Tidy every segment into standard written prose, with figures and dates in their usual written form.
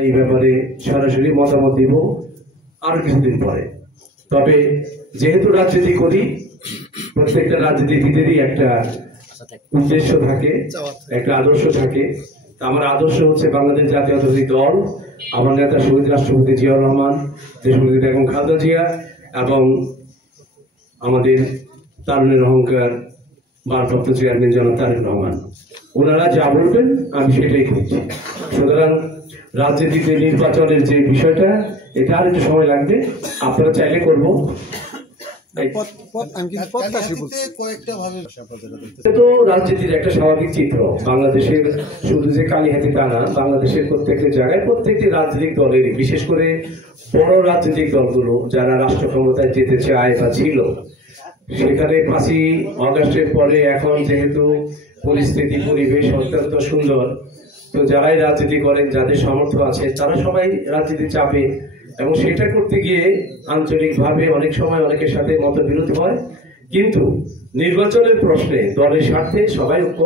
এই ব্যাপারে সরাসরি মতামত দিব আরো কিছুদিন পরে। তবে যেহেতু রাজনীতি করি, প্রত্যেকটা রাজনীতিবিদেরই একটা উদ্দেশ্য থাকে, একটা আদর্শ থাকে। আমার আদর্শ হচ্ছে বাংলাদেশ জাতীয়তাবাদী দল, আমার নেতা শহীদ রাষ্ট্রপতি জিয়াউর রহমান, দেশপতি বেগম খালেদা জিয়া এবং আমাদের তারুণের অহংকার ভারপ্রাপ্ত চেয়ারম্যান জনাব তারেক রহমান, ওনারা যা বলবেন আমি সেটাই করছি। সুতরাং রাজনীতিতে নির্বাচনের যে বিষয়টা, এটা আর একটু সময় লাগবে, আপনারা চাইলে করবো। তো রাজনীতির একটা স্বাভাবিক চিত্র বাংলাদেশের, শুধু যে কালীহাতি তা না, বাংলাদেশের প্রত্যেকটি জায়গায় প্রত্যেকটি রাজনৈতিক দলের, বিশেষ করে বড় রাজনৈতিক দলগুলো যারা রাষ্ট্র ক্ষমতায় যেতে চায় বা ছিল, সেখানে 5ই অগাস্টের পরে এখন যেহেতু পরিস্থিতি পরিবেশ অত্যন্ত সুন্দর, তো যারাই রাজনীতি করেন, যাদের সামর্থ্য আছে, তারা সবাই রাজনীতি চাপে, এবং সেটা করতে গিয়ে আঞ্চলিকভাবে অনেক সময় অনেকের সাথে মতবিরোধ হয়। কিন্তু নির্বাচনের প্রশ্নে দলের স্বার্থে সবাই ঐক্য।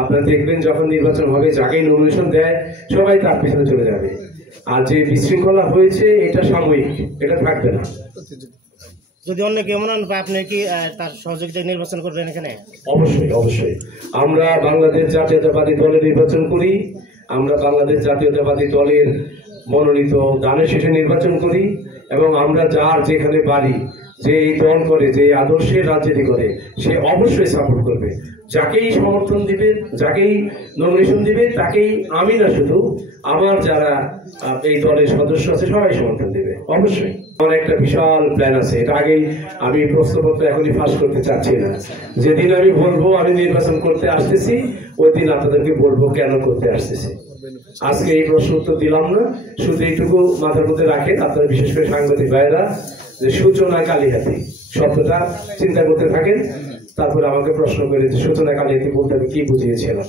আপনারা দেখবেন যখন নির্বাচন হবে, যাকেই নমিনেশন দেয় সবাই তার পিছনে চলে যাবে। আর যে বিশৃঙ্খলা হয়েছে, এটা সাময়িক, এটা থাকবে না। যদি অন্য কেউ মনে হয়, আপনি কি তার সহযোগিতায় নির্বাচন করবেন এখানে? অবশ্যই অবশ্যই। আমরা বাংলাদেশ জাতীয়তাবাদী দলের নির্বাচন করি, আমরা বাংলাদেশ জাতীয়তাবাদী দলের মনোনীত দানের শেষে নির্বাচন করি, এবং আমরা যার যেখানে বাড়ি, যে এই দল করে, যে আদর্শের রাজনীতি করে, সে অবশ্যই সাপোর্ট করবে। যাকেই সমর্থন দিবে, যাকেই নমিনেশন দিবে, তাকেই আমি না, শুধু আমার যারা এই দলের সদস্য আছে সবাই সমর্থন দিবে অবশ্যই। আমার একটা বিশাল প্ল্যান আছে, এটা আগেই আমি প্রশ্নপত্র এখনই ফাঁস করতে চাচ্ছি না। যেদিন আমি বলবো আমি নির্বাচন করতে আসতেছি, ওই দিন আপনাদেরকে বলবো কেন করতে আসতেছি। আজকে এই প্রশ্ন উত্তর দিলাম না, শুধু এইটুকু মাথার মধ্যে রাখেন আপনারা, বিশেষ করে সাংবাদিক ভাইয়েরা, যে সূচনা কালীহাতি শব্দটা চিন্তা করতে থাকেন, তারপরে আমাকে প্রশ্ন করে যে সূচনা কালীহাতি বলতে আমি কি বুঝিয়েছিলাম।